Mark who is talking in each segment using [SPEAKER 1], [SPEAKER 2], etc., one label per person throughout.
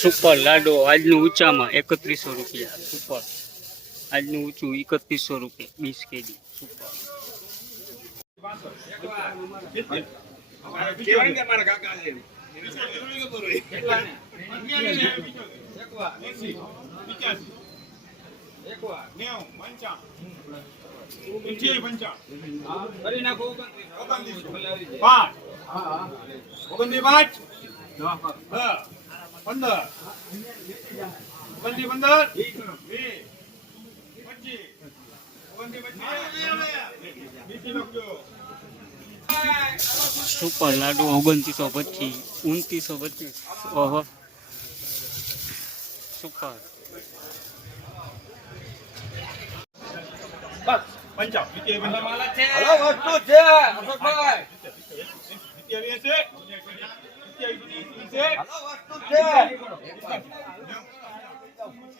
[SPEAKER 1] Super લાડો આજનું ઊંચામાં એકત્રીસો રૂપિયા. Super. આજનું ઊંચું એકત્રીસો રૂપિયા. વીસ કેજી. સુપર.
[SPEAKER 2] ઓગણત્રીસ
[SPEAKER 3] પાંચ. પંદર
[SPEAKER 1] સુપર લાડુ ઓગણત્રીસો પચીસ ઉનત્રીસો પચીસ. ઓહો. સુપર.
[SPEAKER 3] બસ
[SPEAKER 2] પંચાવ. છે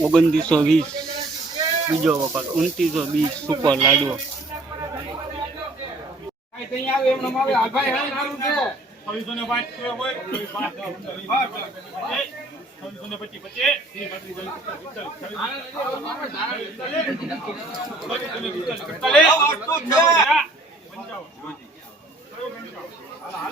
[SPEAKER 1] ઓગણત્રીસો વીસ. બીજો વખત ઉનત્રીસો વીસ સુપર
[SPEAKER 2] લાડવો
[SPEAKER 1] છવ્વીસો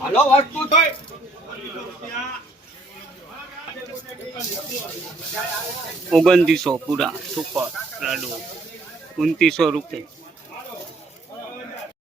[SPEAKER 2] હલો વસ્તુ
[SPEAKER 1] ઓગણત્રીસો પૂરા. સુપર. લાડુ. ઉનત્રીસો રૂપિયા.